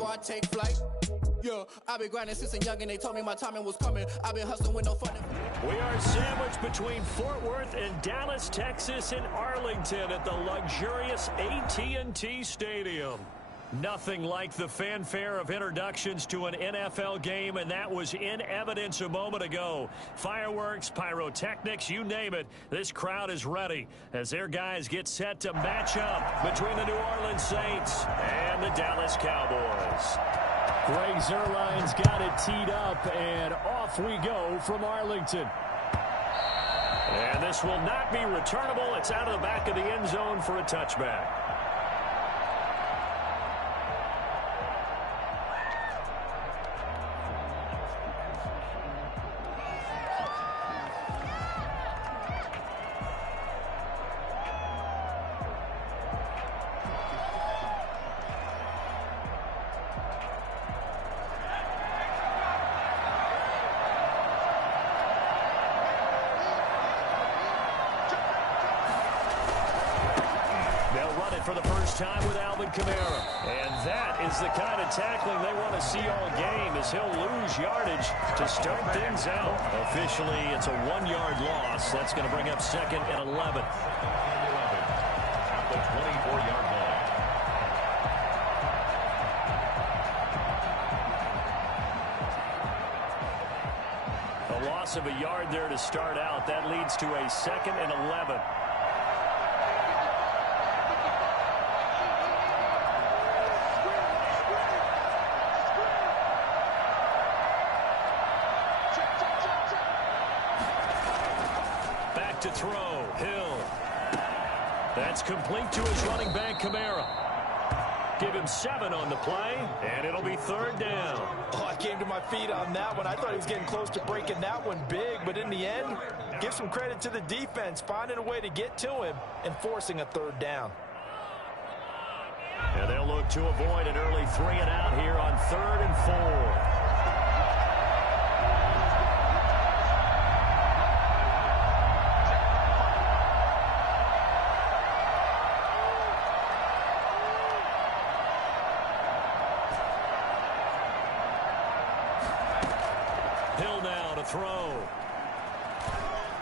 before I take flight. Yeah, I've been grinding since a young and they told me my timing was coming. I've been hustling with no fun. We are sandwiched between Fort Worth and Dallas, Texas, and Arlington at the luxurious AT&T Stadium. Nothing like the fanfare of introductions to an NFL game, and that was in evidence a moment ago. Fireworks, pyrotechnics, you name it. This crowd is ready as their guys get set to match up between the New Orleans Saints and the Dallas Cowboys. Greg Zuerlein's got it teed up, and off we go from Arlington. And this will not be returnable. It's out of the back of the end zone for a touchback. For the first time with Alvin Kamara. And that is the kind of tackling they want to see all game, as he'll lose yardage to start things out. Officially, it's a 1-yard loss. That's going to bring up second and 11. At the 24-yard line. A loss of a yard there to start out. That leads to a second and 11. To throw, Hill. That's complete to his running back, Kamara. Give him 7 on the play, and it'll be third down. Oh, I came to my feet on that one. I thought he was getting close to breaking that one big, but in the end, give some credit to the defense, finding a way to get to him and forcing a third down. And they'll look to avoid an early 3-and-out here on 3rd and 4. Hill now to throw.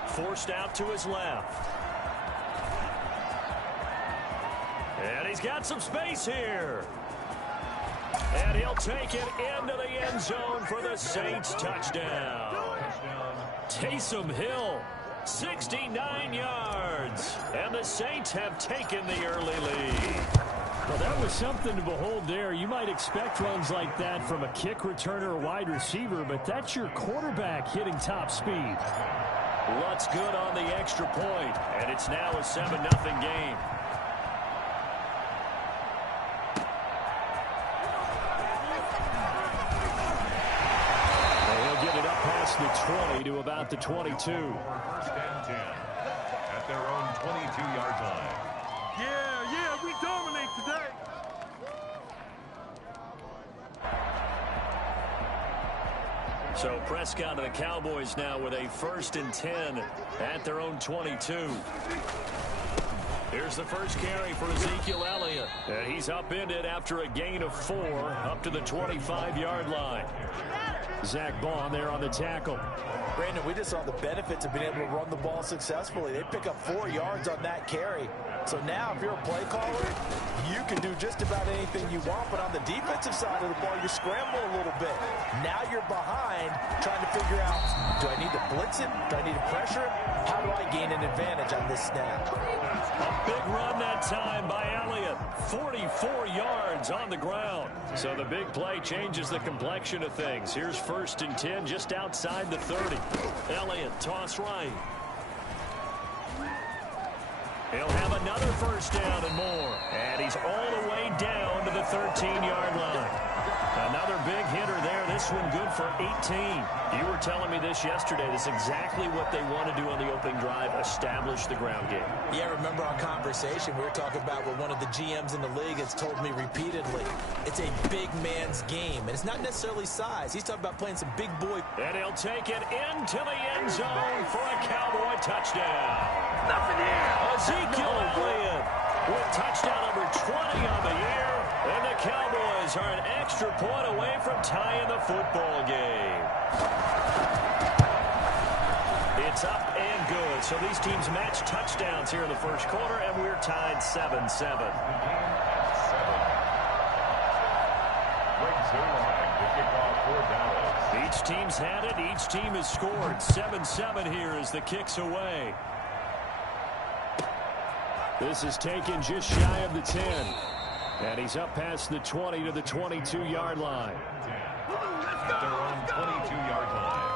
Forced out to his left. And he's got some space here. And he'll take it into the end zone for the Saints touchdown. Taysom Hill, 69 yards. And the Saints have taken the early lead. Well, that was something to behold there. You might expect runs like that from a kick returner or wide receiver, but that's your quarterback hitting top speed. What's good on the extra point, and it's now a 7-0 game. Well, he'll get it up past the 20 to about the 22. First and 10 at their own 22-yard line. Yeah, we dominate today. So Prescott and the Cowboys now with a 1st and 10 at their own 22. Here's the first carry for Ezekiel Elliott. And he's upended after a gain of 4 up to the 25-yard line. Zach Baum there on the tackle. Brandon, we just saw the benefits of being able to run the ball successfully. They pick up 4 yards on that carry. So now if you're a play caller, you can do just about anything you want. But on the defensive side of the ball, you scramble a little bit. Now you're behind trying to figure out, do I need to blitz him? Do I need to pressure him? How do I gain an advantage on this snap? A big run that time by Elliott. 44 yards on the ground. So the big play changes the complexion of things. Here's 1st and 10 just outside the 30. Elliott toss right. He'll have another first down and more. And he's all the way down to the 13-yard line. Another big hitter there. This one good for 18. You were telling me this yesterday. This is exactly what they want to do on the opening drive, establish the ground game. Yeah, remember our conversation. We were talking about what one of the GMs in the league has told me repeatedly. It's a big man's game, and it's not necessarily size. He's talking about playing some big boy. And he'll take it into the end zone for a Cowboy touchdown. Nothing here. Ezekiel Elliott with touchdown number 20 on the year. And the Cowboys Cowboys are an extra point away from tying the football game. It's up and good. So these teams match touchdowns here in the first quarter, and we're tied 7-7. Each team's had it. Each team has scored. 7-7 here as the kick's away. This is taken just shy of the 10. And he's up past the 20 to the 22-yard line. At their own 22-yard line.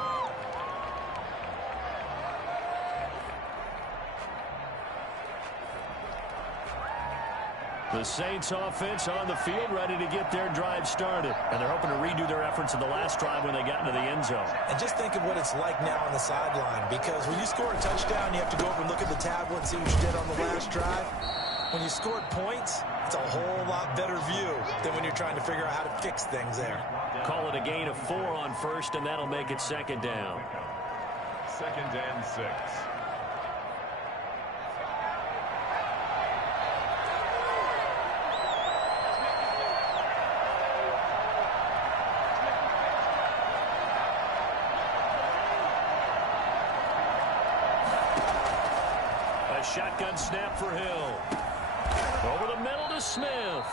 The Saints offense on the field, ready to get their drive started. And they're hoping to redo their efforts in the last drive when they got into the end zone. And just think of what it's like now on the sideline, because when you score a touchdown, you have to go over and look at the tablet and see what you did on the last drive. When you scored points, it's a whole lot better view than when you're trying to figure out how to fix things there. Call it a gain of 4 on first, and that'll make it second down. 2nd and 6. Shotgun snap for Hill. Over the middle to Smith.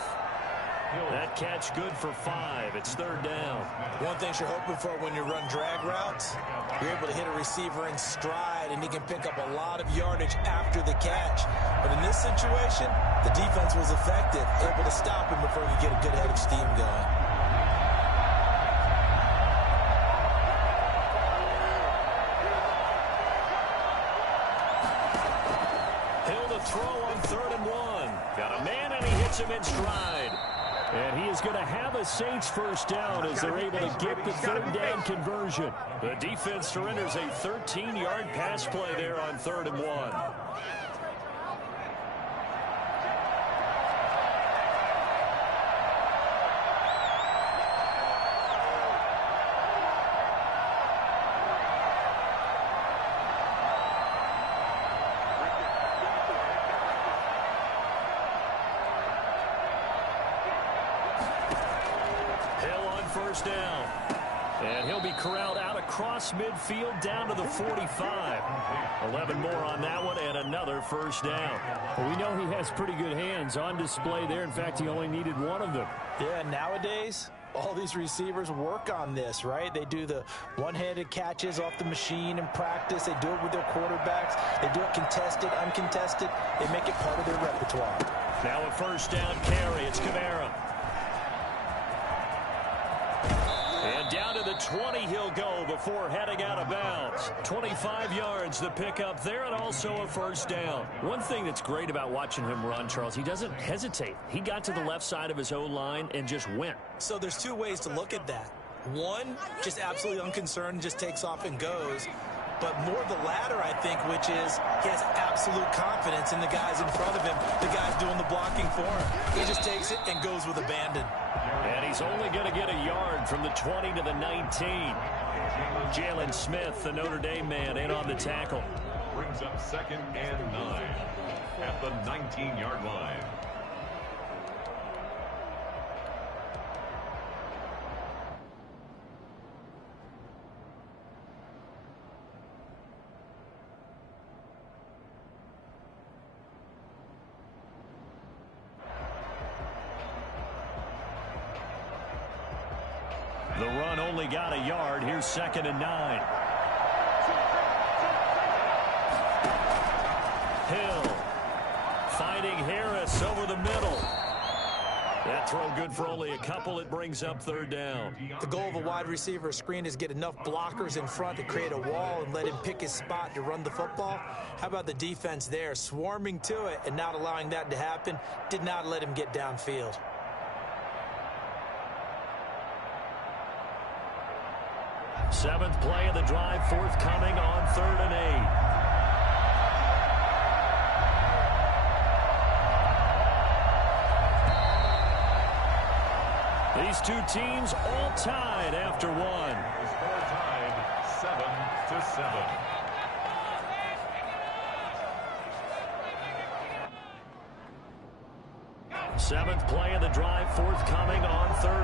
That catch good for 5. It's 3rd down. One thing you're hoping for when you run drag routes, you're able to hit a receiver in stride, and he can pick up a lot of yardage after the catch. But in this situation, the defense was effective, able to stop him before he could get a good head of steam going. Throw on 3rd and 1. Got a man, and he hits him in stride. And he is going to have a Saints first down as they're able to get the 3rd down conversion. The defense surrenders a 13-yard pass play there on 3rd and 1. First down. And he'll be corralled out across midfield down to the 45. 11 more on that one and another first down. Well, we know he has pretty good hands on display there. In fact, he only needed one of them. Yeah, nowadays, all these receivers work on this, right? They do the one-handed catches off the machine in practice. They do it with their quarterbacks. They do it contested, uncontested. They make it part of their repertoire. Now a first down carry. It's Kamara. And down to the 20 he'll go before heading out of bounds. 25 yards the pickup there, and also a first down. One thing that's great about watching him run, Charles, he doesn't hesitate. He got to the left side of his O-line and just went. So there's 2 ways to look at that. One, just absolutely unconcerned, just takes off and goes. But more the latter, I think, which is he has absolute confidence in the guys in front of him, the guys doing the blocking for him. He just takes it and goes with abandon. And he's only going to get a yard from the 20 to the 19. Jalen Smith, the Notre Dame man, in on the tackle. Brings up 2nd and 9 at the 19-yard line. The run only got a yard. Here's 2nd and 9. Hill finding Harris over the middle. That throw good for only a couple. It brings up 3rd down. The goal of a wide receiver screen is get enough blockers in front to create a wall and let him pick his spot to run the football. How about the defense there, swarming to it and not allowing that to happen? Did not let him get downfield. Seventh play of the drive forthcoming on 3rd and 8. These two teams all tied after one. The score tied 7-7. Seventh play of the drive forthcoming on 3rd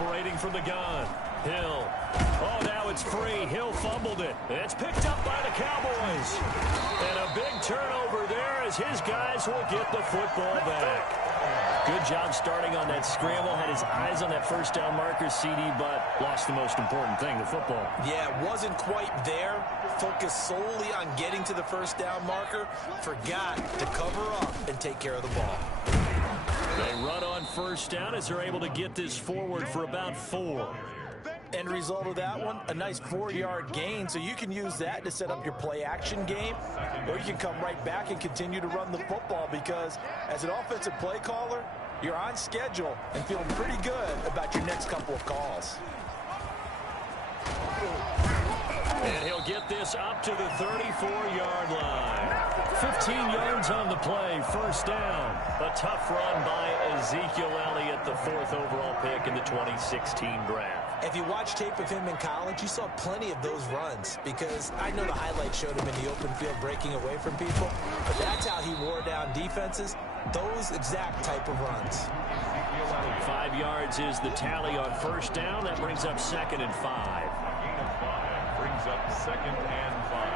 Operating from the gun. Hill. Oh, now it's free. Hill fumbled it. It's picked up by the Cowboys. And a big turnover there as his guys will get the football back. Good job starting on that scramble. Had his eyes on that first down marker, CD, but lost the most important thing, the football. Yeah, wasn't quite there. Focused solely on getting to the first down marker. Forgot to cover up and take care of the ball. They run on first down as they're able to get this forward for about 4. End result of that one, a nice 4-yard gain, so you can use that to set up your play-action game, or you can come right back and continue to run the football because as an offensive play caller, you're on schedule and feeling pretty good about your next couple of calls. And he'll get this up to the 34-yard line. 15 yards on the play, first down. A tough run by Ezekiel Elliott, the 4th overall pick in the 2016 draft. If you watch tape of him in college, you saw plenty of those runs because I know the highlights showed him in the open field breaking away from people, but that's how he wore down defenses, those exact type of runs. 5 yards is the tally on first down. That brings up 2nd and 5. Gain of 5 brings up 2nd and 5.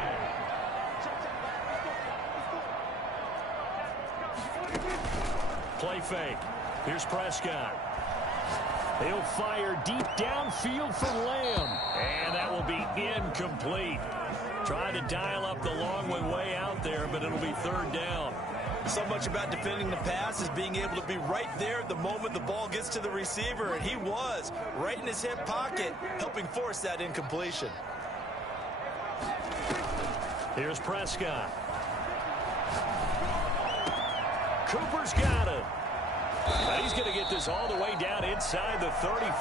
Play fake. Here's Prescott. He'll fire deep downfield for Lamb. And that will be incomplete. Trying to dial up the long way out there, but it'll be 3rd down. So much about defending the pass is being able to be right there at the moment the ball gets to the receiver, and he was right in his hip pocket, helping force that incompletion. Here's Prescott. Cooper's got it. And he's going to get this all the way down inside the 35.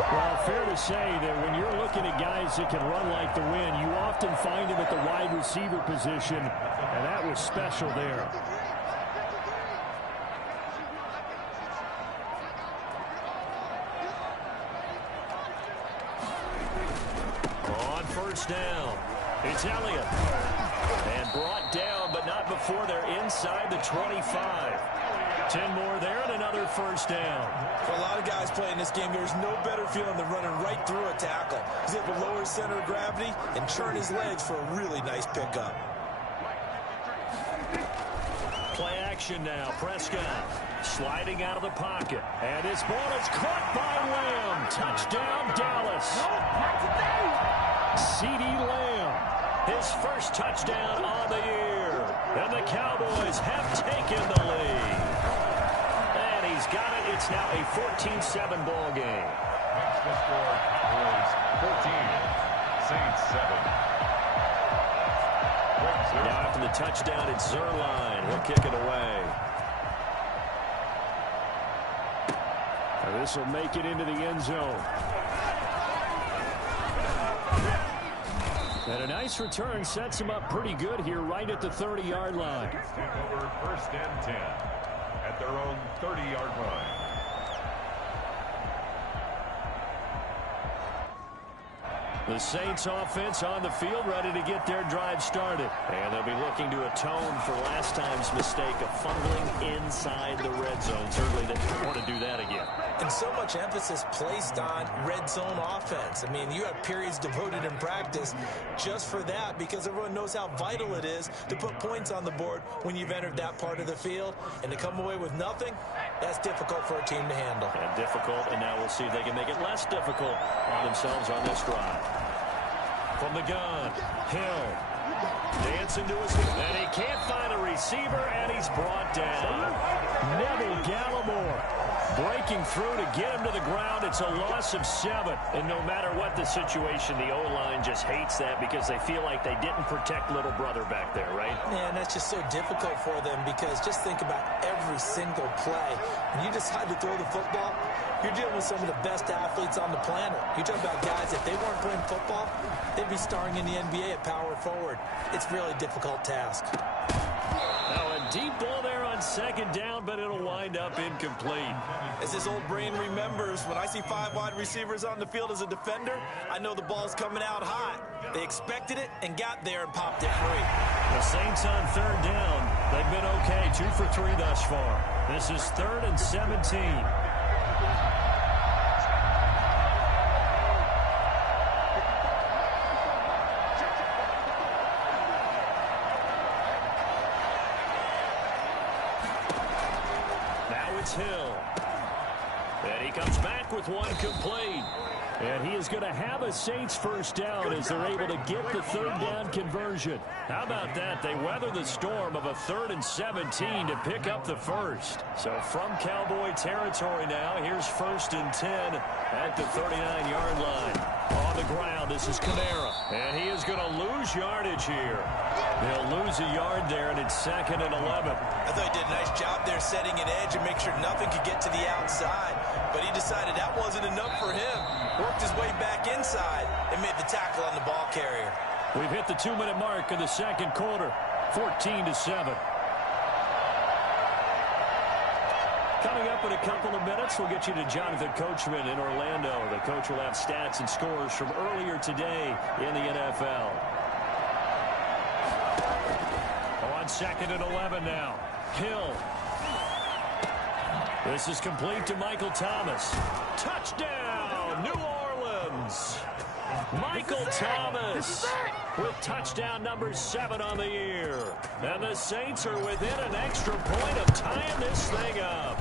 Well, fair to say that when you're looking at guys that can run like the wind, you often find them at the wide receiver position, and that was special there. On first down, it's Elliott. And brought down, but not before they're inside the 25. 10 more there and another first down. For a lot of guys playing this game, there's no better feeling than running right through a tackle. He's able to lower his center of gravity and churn his legs for a really nice pickup. Play action now. Prescott sliding out of the pocket. And his ball is caught by Lamb. Touchdown, Dallas. CD Lamb, his first touchdown on the year. And the Cowboys have taken the lead. And he's got it. It's now a 14-7 ball game. Makes the score Cowboys 14, Saints 7. Now after the touchdown, it's Zerline. He'll kick it away. And this will make it into the end zone. And a nice return sets him up pretty good here right at the 30-yard line. Take over 1st and 10 at their own 30-yard line. The Saints offense on the field ready to get their drive started. And they'll be looking to atone for last time's mistake of fumbling inside the red zone. Certainly they want to do that again. And so much emphasis placed on red zone offense. I mean, you have periods devoted in practice just for that because everyone knows how vital it is to put points on the board when you've entered that part of the field. And to come away with nothing, that's difficult for a team to handle. And difficult, and now we'll see if they can make it less difficult on themselves on this drive. From the gun, Hill dancing to his feet, and he can't find a receiver, and he's brought down. Neville Gallimore breaking through to get him to the ground. It's a loss of 7, and no matter what the situation, the O-line just hates that because they feel like they didn't protect little brother back there, right? Man, that's just so difficult for them because just think about every single play. When you decide to throw the football, you're dealing with some of the best athletes on the planet. You talk about guys, if they weren't playing football, they'd be starring in the NBA at power forward. It's a really difficult task. Now a deep ball there on 2nd down, but it'll wind up incomplete. As his old brain remembers, when I see 5 wide receivers on the field as a defender, I know the ball's coming out hot. They expected it and got there and popped it free. The Saints on 3rd down. They've been okay, 2 for 3 thus far. This is 3rd and 17. it's Hill. And he comes back with one complete. And he is going to have a Saints first down as they're able to get the third down conversion. How about that? They weather the storm of a 3rd and 17 to pick up the first. So from Cowboy territory now, here's 1st and 10 at the 39-yard line. On the ground, this is Kamara. And he is going to lose yardage here. He'll lose a yard there, and it's 2nd and 11. I thought he did a nice job there setting an edge and make sure nothing could get to the outside. But he decided that wasn't enough for him. Worked his way back inside and made the tackle on the ball carrier. We've hit the 2-minute mark in the second quarter, 14-7. Coming up in a couple of minutes, we'll get you to Jonathan Coachman in Orlando. The coach will have stats and scores from earlier today in the NFL. On 2nd and 11 now. Hill. This is complete to Michael Thomas. Touchdown, New Orleans. Michael Thomas with touchdown number 7 on the year. And the Saints are within an extra point of tying this thing up.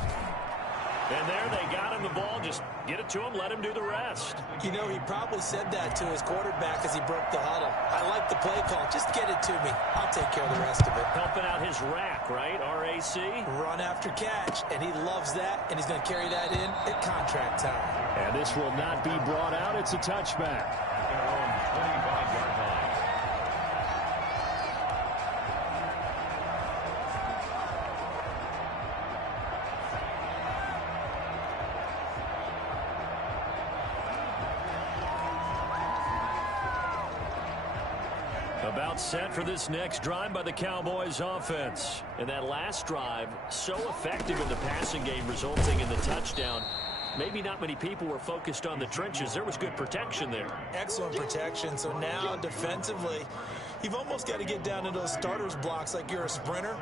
And there they got him the ball. Just get it to him, let him do the rest. You know, he probably said that to his quarterback as he broke the huddle. I like the play call. Just get it to me. I'll take care of the rest of it. Helping out his rack, right? R-A-C? Run after catch. And he loves that. And he's going to carry that in at contract time. And this will not be brought out. It's a touchback. Their own 25-yard line. About set for this next drive by the Cowboys offense. And that last drive, so effective in the passing game, resulting in the touchdown. Maybe not many people were focused on the trenches. There was good protection there. Excellent protection. So now defensively, you've almost got to get down to those starters blocks like you're a sprinter.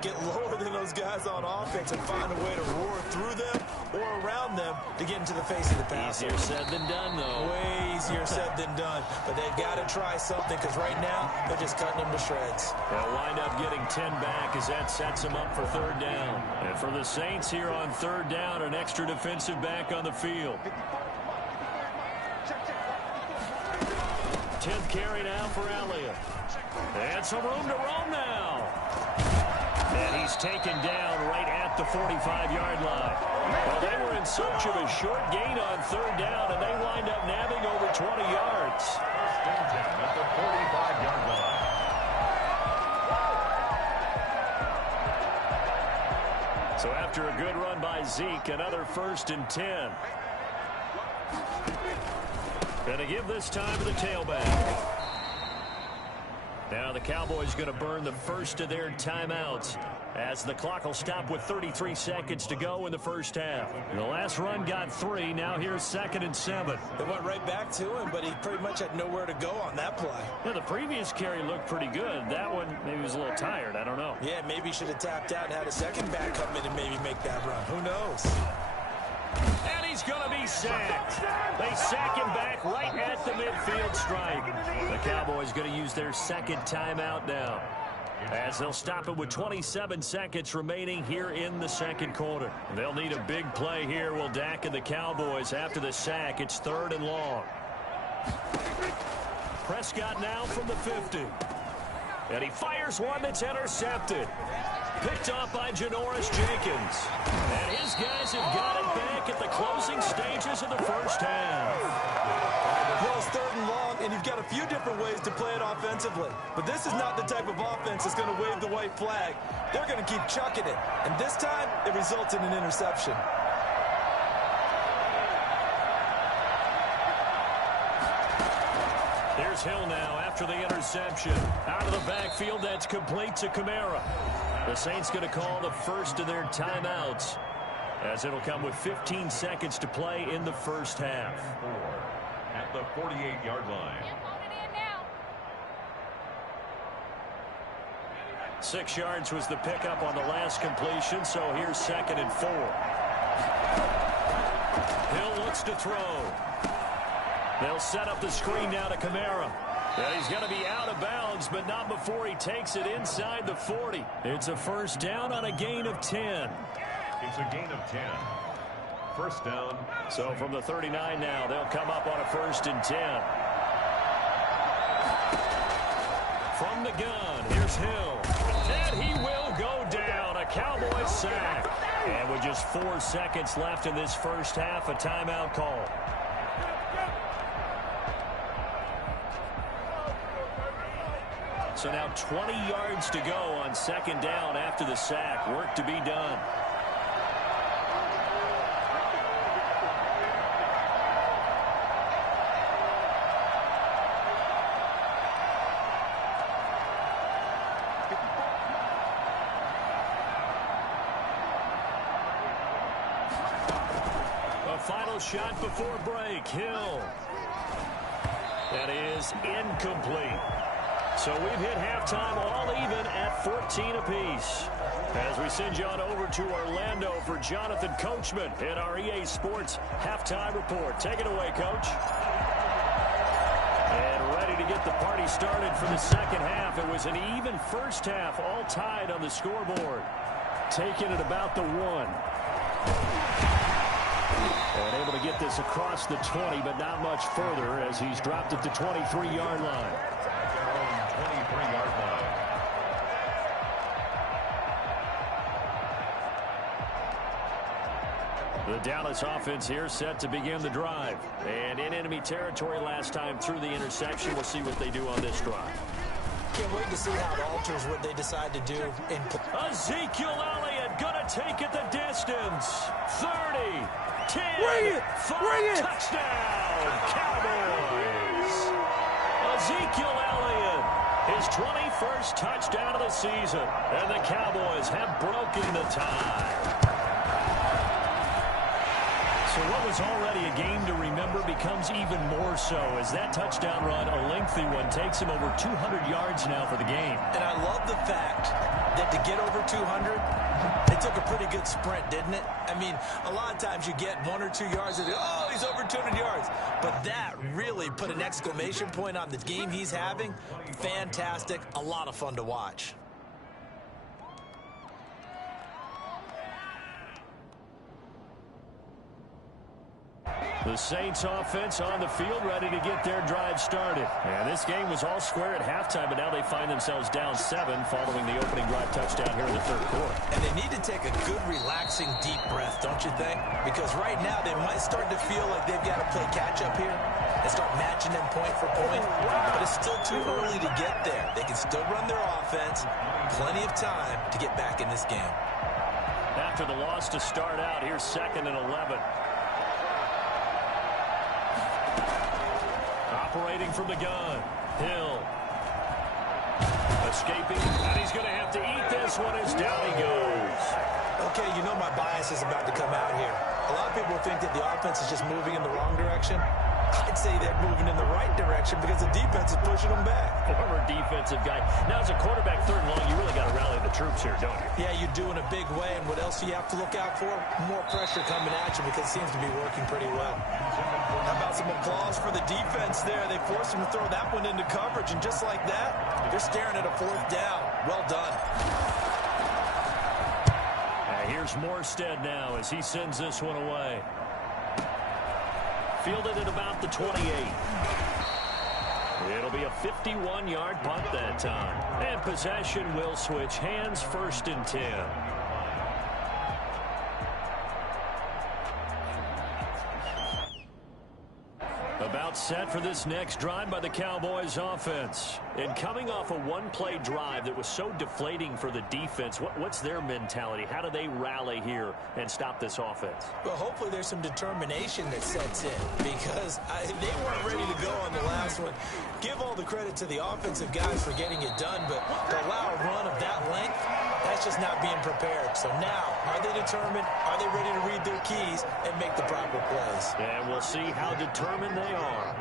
Get lower than those guys on offense and find a way to roar through them or around them to get into the face of the passer. Easier said than done, though. Way easier said than done. But they've got to try something because right now they're just cutting them to shreds. They'll wind up getting 10 back as that sets them up for third down. And for the Saints here on third down, an extra defensive back on the field. 10th carry now for Elliott. And some room to roam now. And he's taken down right at the 45-yard line. Well, they were in search of a short gain on third down, and they wind up nabbing over 20 yards. First and 10 at the 45-yard line. So after a good run by Zeke, another 1st and 10. Gonna give this time to the tailback. Now the Cowboys going to burn the first of their timeouts as the clock will stop with 33 seconds to go in the first half. The last run got 3. Now here's 2nd and 7. They went right back to him, but he pretty much had nowhere to go on that play. Yeah, the previous carry looked pretty good. That one maybe was a little tired. I don't know. Yeah, maybe he should have tapped out and had a second back come in and maybe make that run. Who knows? And he's going to be sacked. They sack him back right at the midfield stripe. The Cowboys going to use their second timeout now, as they'll stop it with 27 seconds remaining here in the second quarter. They'll need a big play here, will Dak and the Cowboys after the sack. It's 3rd and long. Prescott now from the 50. And he fires one that's intercepted. Picked off by Janoris Jenkins. And his guys have got it back at the closing stages of the first half. Well, it's 3rd and long, and you've got a few different ways to play it offensively. But this is not the type of offense that's going to wave the white flag. They're going to keep chucking it. And this time, it results in an interception. Here's Hill now after the interception. Out of the backfield, that's complete to Kamara. The Saints going to call the first of their timeouts, as it'll come with 15 seconds to play in the first half. At the 48-yard line. 6 yards was the pickup on the last completion, so here's 2nd and 4. Hill looks to throw. They'll set up the screen now to Kamara. And he's going to be out of bounds, but not before he takes it inside the 40. It's a first down on a gain of 10. It's a gain of 10. First down. So from the 39 now, they'll come up on a 1st and 10. From the gun, here's Hill. And he will go down. A Cowboys sack. And with just 4 seconds left in this first half, a timeout call. So now 20 yards to go on 2nd down after the sack. Work to be done. A final shot before break. Hill. That is incomplete. So we've hit halftime all even at 14 apiece. As we send you on over to Orlando for Jonathan Coachman in our EA Sports Halftime Report. Take it away, Coach. And ready to get the party started for the second half. It was an even first half, all tied on the scoreboard. Taking it about the 1. And able to get this across the 20, but not much further as he's dropped at the 23-yard line. 23-yard line. The Dallas offense here set to begin the drive. And in enemy territory last time through the interception. We'll see what they do on this drive. Can't wait to see how it alters what they decide to do. Ezekiel Elliott gonna take it the distance. 30, 10, Bring it! 5, Bring it! touchdown, Cowboys. Ezekiel Elliott, his 21st touchdown of the season. And the Cowboys have broken the tie. So what was already a game to remember becomes even more so as that touchdown run, a lengthy one, takes him over 200 yards now for the game. And I love the fact that to get over 200, it took a pretty good sprint, didn't it? I mean, a lot of times you get 1 or 2 yards and oh, he's over 200 yards. But that really put an exclamation point on the game he's having. Fantastic. A lot of fun to watch. The Saints offense on the field ready to get their drive started. And this game was all square at halftime, but now they find themselves down 7 following the opening drive touchdown here in the 3rd quarter. And they need to take a good, relaxing, deep breath, don't you think? Because right now they might start to feel like they've got to play catch-up here and start matching them point for point. But it's still too early to get there. They can still run their offense. Plenty of time to get back in this game. After the loss to start out, here's 2nd and 11. Operating from the gun. Hill. Escaping. And he's going to have to eat this one as down he goes. Okay, you know my bias is about to come out here. A lot of people think that the offense is just moving in the wrong direction. I'd say they're moving in the right direction because the defense is pushing them back. Former defensive guy. Now, as a quarterback, 3rd and long, you really got to rally the troops here, don't you? Yeah, you do in a big way. And what else do you have to look out for? More pressure coming at you because it seems to be working pretty well. How about some applause for the defense there? They forced him to throw that one into coverage, and just like that, they're staring at a 4th down. Well done. Here's Morstead now as he sends this one away. Fielded at about the 28. It'll be a 51-yard punt that time. And possession will switch hands, 1st and 10. About set for this next drive by the Cowboys offense. And coming off a one-play drive that was so deflating for the defense, what's their mentality? How do they rally here and stop this offense? Well, hopefully there's some determination that sets in because they weren't ready to go on the last one. Give all the credit to the offensive guys for getting it done, but to allow a run of that length, that's just not being prepared. So now, are they determined? Are they ready to read their keys and make the proper plays? And we'll see how determined they are.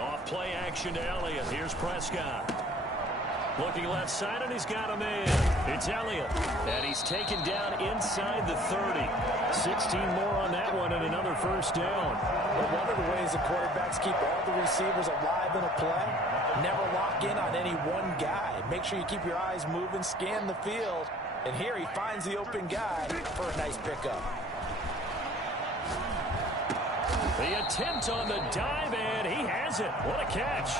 Off play action to Elliott. Here's Prescott. Looking left side, and he's got him in. It's Elliott. And he's taken down inside the 30. 16 more on that one and another 1st down. Well, one of the ways the quarterbacks keep all the receivers alive in a play Never lock in on any one guy. Make sure you keep your eyes moving, scan the field. And here he finds the open guy for a nice pickup. The attempt on the dive, and he has it. What a catch.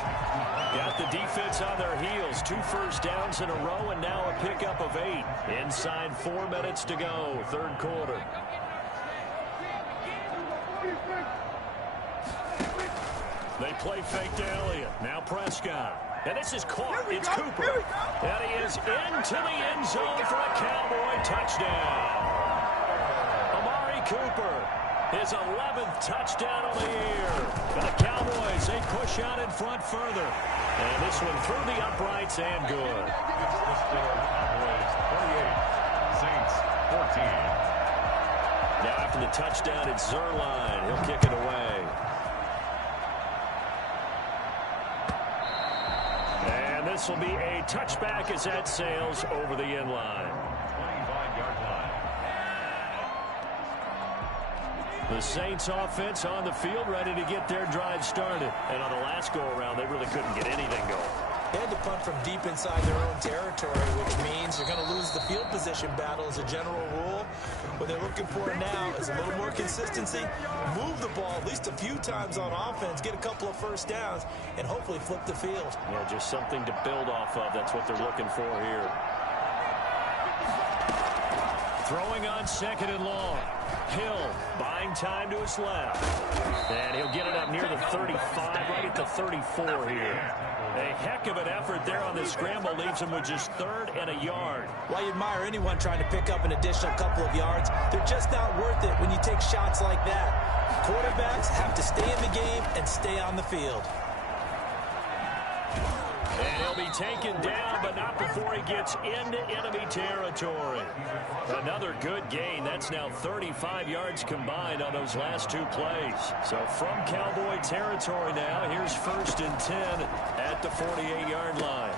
Got the defense on their heels. 2 first downs in a row, and now a pickup of 8. Inside 4 minutes to go, third quarter. They play fake to Elliott. Now Prescott. And this is caught. It's Cooper. And he is into the end zone for a Cowboy touchdown. Amari Cooper. His 11th touchdown of the year. And the Cowboys, they push out in front further. And this one through the uprights and good. The score, Cowboys 28, Saints 14. Now after the touchdown, it's Zerline. He'll kick it away. And this will be a touchback as that sails over the end line. 25-yard line. The Saints offense on the field, ready to get their drive started. And on the last go-around, they really couldn't get anything going. They had to punt from deep inside their own territory, which means you're going to lose the field position battle as a general rule. What they're looking for now is a little more consistency, move the ball at least a few times on offense, get a couple of first downs, and hopefully flip the field. Yeah, just something to build off of. That's what they're looking for here. Throwing on 2nd and long. Hill buying time to his left. And he'll get it up near the 35, right at the 34 here. A heck of an effort there on the scramble. Leaves him with just 3rd and a yard. While you admire anyone trying to pick up an additional couple of yards, they're just not worth it when you take shots like that. Quarterbacks have to stay in the game and stay on the field. And he'll be taken down, but not before he gets into enemy territory. Another good gain. That's now 35 yards combined on those last 2 plays. So from Cowboy territory now, here's 1st and 10 at the 48-yard line.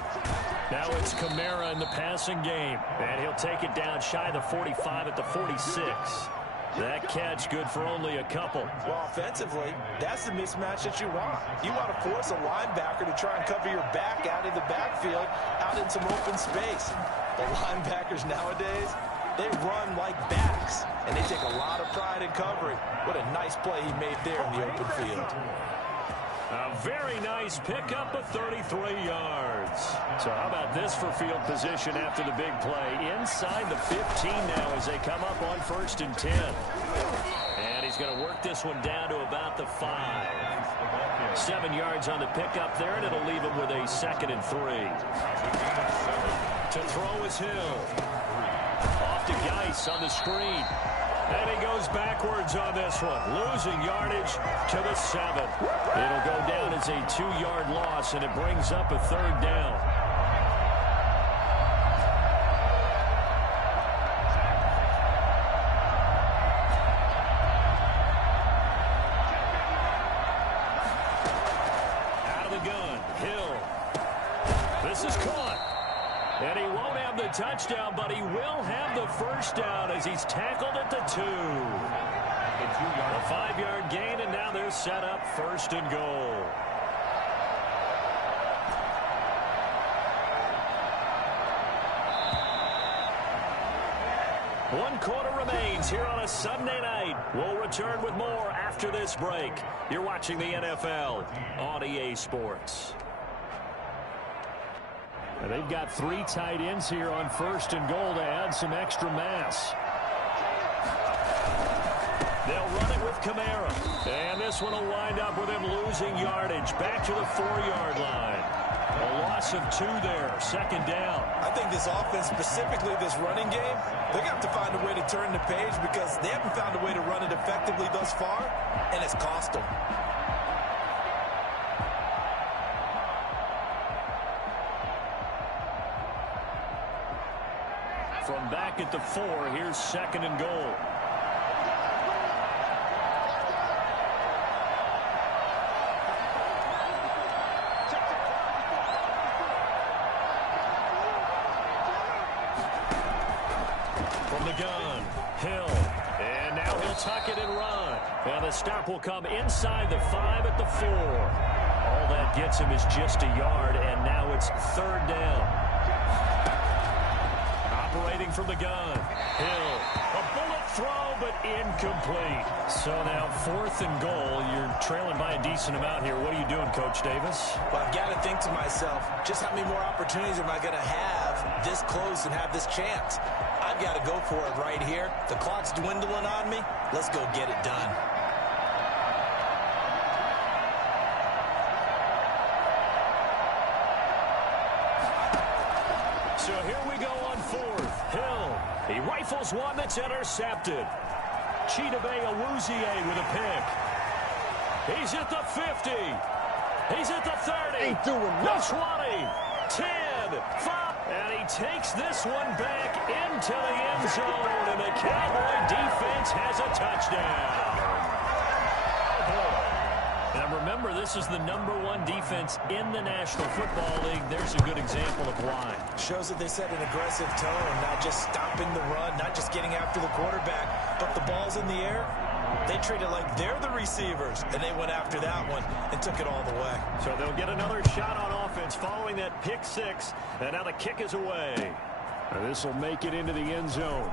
Now it's Kamara in the passing game. And he'll take it down shy of the 45 at the 46. That catch good for only a couple. Well, offensively, that's the mismatch that you want. You want to force a linebacker to try and cover your back out of the backfield, out in some open space. The linebackers nowadays, they run like backs, and they take a lot of pride in covering. What a nice play he made there in the open field. A very nice pickup of 33 yards. So how about this for field position after the big play? Inside the 15 now as they come up on 1st and 10. And he's going to work this one down to about the 5. 7 yards on the pickup there, and it'll leave him with a 2nd and 3. To throw is Hill. Off to Geis on the screen. And he goes backwards on this one, losing yardage to the 7. It'll go down as a 2-yard loss, and it brings up a 3rd down. Out of the gun, Hill. This is caught. And he won't have the touchdown, but he will have the first down as he's tackled at the 2. A 5-yard gain, and now they're set up 1st and goal. One quarter remains here on a Sunday night. We'll return with more after this break. You're watching the NFL on EA Sports. And they've got 3 tight ends here on 1st and goal to add some extra mass. They'll run it with Kamara. And this one will wind up with him losing yardage back to the 4-yard line. A loss of 2 there, 2nd down. I think this offense, specifically this running game, they're going to have to find a way to turn the page because they haven't found a way to run it effectively thus far, and it's cost them. From back at the 4, here's 2nd and goal. From the gun, Hill. And now he'll tuck it and run. And the stop will come inside the 5 at the 4. All All that gets him is just a yard, and now it's third down. Operating from the gun. Hill. A bullet throw, but incomplete. So now 4th and goal. You're trailing by a decent amount here. What are you doing, Coach Davis? Well, I've got to think to myself, just how many more opportunities am I going to have this close and have this chance? I've got to go for it right here. The clock's dwindling on me. Let's go get it done. So here we go on 4th. Hill. He rifles one that's intercepted. Chidobe Awuzie with a pick. He's at the 50. He's at the 30. Ain't doing the nothing. 20. 10. 5. And he takes this one back into the end zone. And the Cowboy defense has a touchdown. And remember, this is the #1 defense in the National Football League. There's a good example of why. Shows that they set an aggressive tone, not just stopping the run, not just getting after the quarterback, but the ball's in the air. They treat it like they're the receivers, and they went after that one and took it all the way. So they'll get another shot on offense following that pick 6, and now the kick is away. And this will make it into the end zone.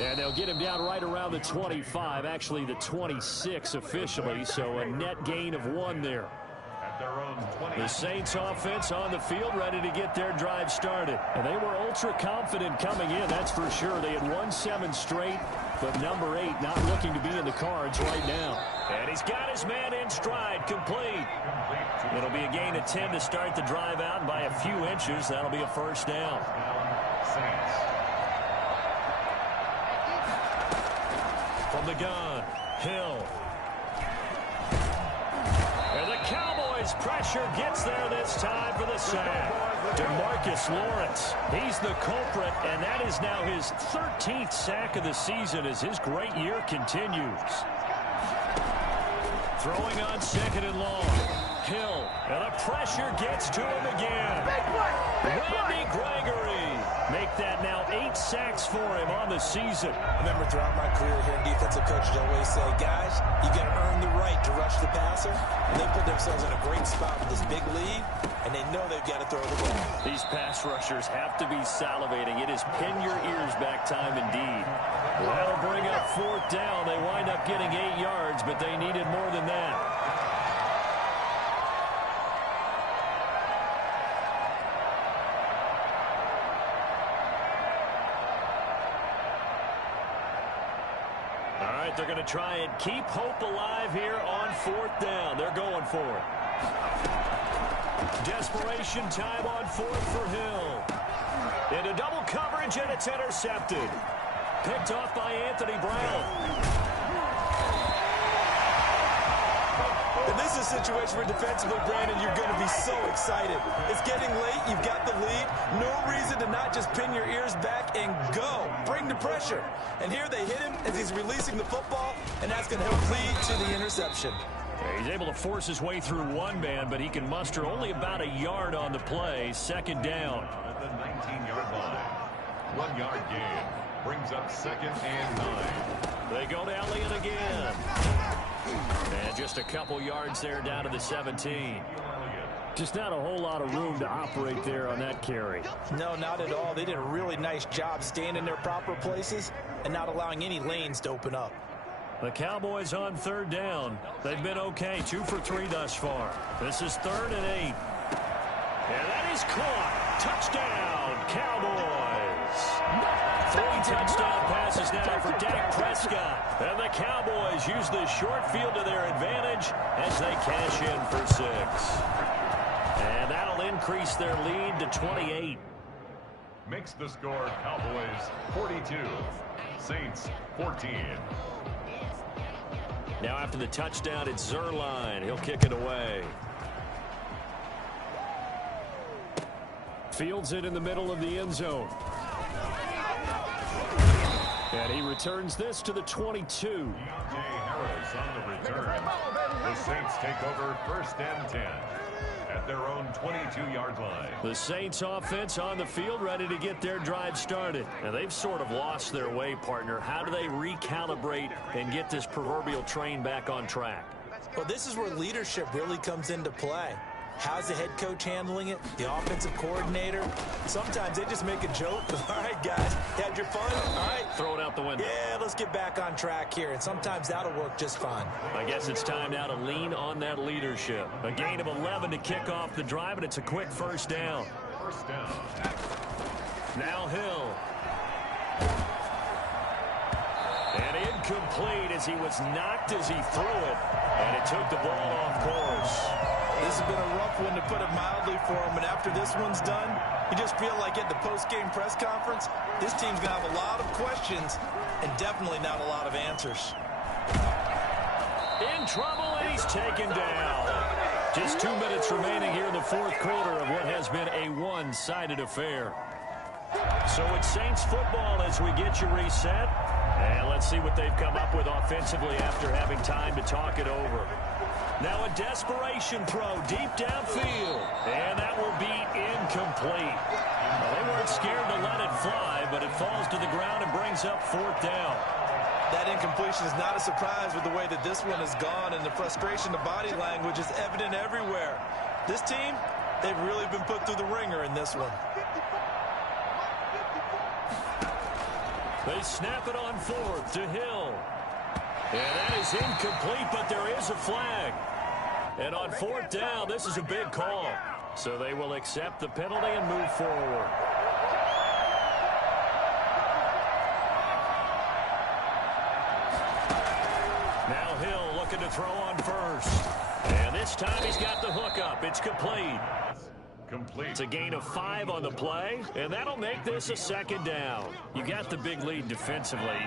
And they'll get him down right around the 25, actually the 26 officially, so a net gain of 1 there. At their own 20. The Saints offense on the field ready to get their drive started. And they were ultra confident coming in, that's for sure. They had won 7 straight, but number 8 not looking to be in the cards right now. And he's got his man in stride, complete. It'll be a gain of 10 to start the drive out, and by a few inches, that'll be a first down. Saints. From the gun, Hill. And the Cowboys pressure gets there this time for the sack. DeMarcus Lawrence, he's the culprit, and that is now his 13th sack of the season as his great year continues. Throwing on 2nd and long. Hill, and the pressure gets to him again. Randy Gregory. Make that now 8 sacks for him on the season. I remember throughout my career here in defensive coaches always say, guys, you got to earn the right to rush the passer. And they put themselves in a great spot with this big lead, and they know they've got to throw the ball. These pass rushers have to be salivating. It is pin your ears back time indeed. That'll bring up 4th down. They wind up getting 8 yards, but they needed more than that. They're going to try and keep hope alive here on 4th down. They're going for it. Desperation time on 4th for Hill. Into double coverage, and it's intercepted. Picked off by Anthony Brown. And this is a situation where defensively, Brandon, you're going to be so excited. It's getting late. You've got the lead. No reason to not just pin your ears back and go. Bring the pressure. And here they hit him as he's releasing the football, and that's going to help lead to the interception. He's able to force his way through one man, but he can muster only about a yard on the play. 2nd down. At the 19-yard line. 1 yard gain. Brings up 2nd and 9. They go to Elliott again. And just a couple yards there down to the 17. Just not a whole lot of room to operate there on that carry. No, not at all. They did a really nice job staying in their proper places and not allowing any lanes to open up. The Cowboys on 3rd down. They've been okay, 2 for 3 thus far. This is 3rd and 8. And that is caught. Touchdown, Cowboys. 3 touchdown passes now for Dak Prescott. And the Cowboys use the short field to their advantage as they cash in for 6. And that'll increase their lead to 28. Makes the score Cowboys 42. Saints 14. Now after the touchdown, it's Zerline. He'll kick it away. Fields it in the middle of the end zone. And he returns this to the 22. Deontay Harris on the return. The Saints take over 1st and 10 at their own 22-yard line. The Saints offense on the field ready to get their drive started. And they've sort of lost their way, partner. How do they recalibrate and get this proverbial train back on track? Well, this is where leadership really comes into play. How's the head coach handling it? The offensive coordinator? Sometimes they just make a joke. All right, guys, you had your fun? All right. Throw it out the window. Yeah, let's get back on track here, and sometimes that'll work just fine. I guess it's time now to lean on that leadership. A gain of 11 to kick off the drive, and it's a quick first down. First down. Now Hill. And incomplete as he was knocked as he threw it, and it took the ball off course. This has been a rough one, to put it mildly, for him. And after this one's done, you just feel like at the post-game press conference, this team's going to have a lot of questions and definitely not a lot of answers. In trouble, and he's taken down. Just 2 minutes remaining here in the fourth quarter of what has been a one-sided affair. So it's Saints football as we get you reset. And let's see what they've come up with offensively after having time to talk it over. Now a desperation throw deep downfield. And that will be incomplete. Well, they weren't scared to let it fly, but it falls to the ground and brings up fourth down. That incompletion is not a surprise with the way that this one has gone, and the frustration, the body language is evident everywhere. This team, they've really been put through the ringer in this one. They snap it on fourth to Hill. And that is incomplete, but there is a flag. And on fourth down, this is a big call. So they will accept the penalty and move forward. Now Hill looking to throw on first. And this time he's got the hook up. It's complete. It's a gain of 5 on the play, and that'll make this a second down. You got the big lead defensively.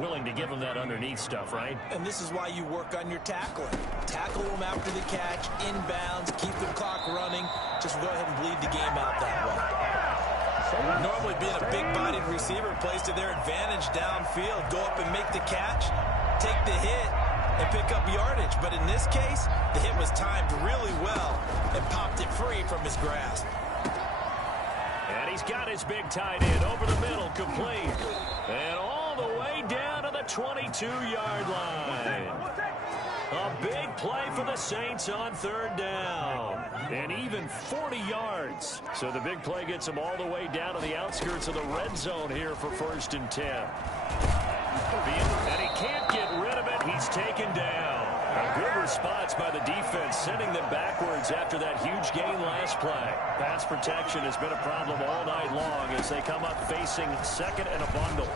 Willing to give them that underneath stuff, right? And this is why you work on your tackling. Tackle them after the catch, inbounds, keep the clock running. Just go ahead and bleed the game out that way. Normally being a big-bodied receiver plays to their advantage downfield. Go up and make the catch, take the hit, and pick up yardage. But in this case, the hit was timed really well and popped it free from his grasp. And he's got his big tight end over the middle, complete. And all the way down to the 22-yard line. A big play for the Saints on third down. And even 40 yards. So the big play gets him all the way down to the outskirts of the red zone here for 1st and 10. And he can't get rid of it. He's taken down. A good response by the defense, sending them backwards after that huge gain last play. Pass protection has been a problem all night long as they come up facing second and a bundle.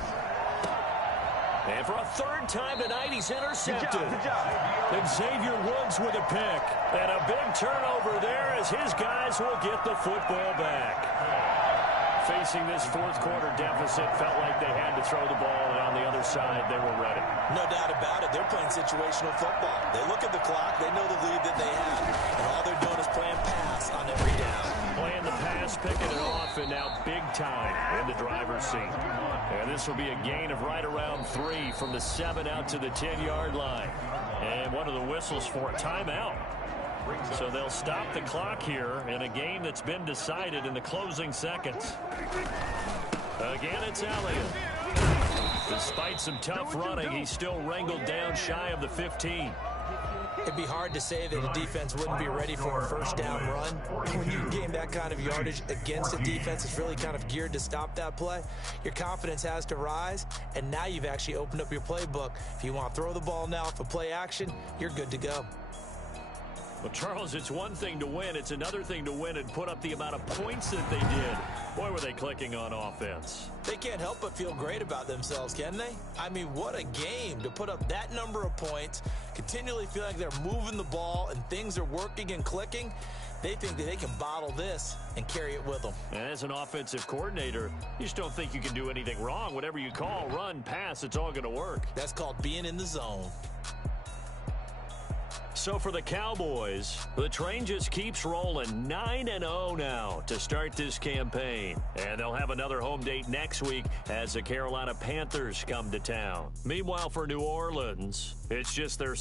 And for a third time tonight, he's intercepted. Good job. And Xavier Woods with a pick. And a big turnover there as his guys will get the football back. Facing this fourth quarter deficit, felt like they had to throw the ball, and on the other side, they were ready. No doubt about it. They're playing situational football. They look at the clock. They know the lead that they have. And all they're doing is playing pass on every down. Playing the pass, picking it off, and now big time in the driver's seat. And this will be a gain of right around 3 from the 7 out to the 10-yard line. And one of the whistles for a timeout. So they'll stop the clock here in a game that's been decided in the closing seconds. Again, it's Elliott. Despite some tough running, he's still wrangled down shy of the 15. It'd be hard to say that a defense wouldn't be ready for a first down run. When you gain that kind of yardage against a defense that's really kind of geared to stop that play, your confidence has to rise, and now you've actually opened up your playbook. If you want to throw the ball now for play action, you're good to go. Well, Charles, it's one thing to win. It's another thing to win and put up the amount of points that they did. Boy, were they clicking on offense. They can't help but feel great about themselves, can they? I mean, what a game to put up that number of points, continually feel like they're moving the ball and things are working and clicking. They think that they can bottle this and carry it with them. And as an offensive coordinator, you just don't think you can do anything wrong. Whatever you call, run, pass, it's all going to work. That's called being in the zone. So for the Cowboys, the train just keeps rolling 9-0 now to start this campaign. And they'll have another home date next week as the Carolina Panthers come to town. Meanwhile, for New Orleans, it's just their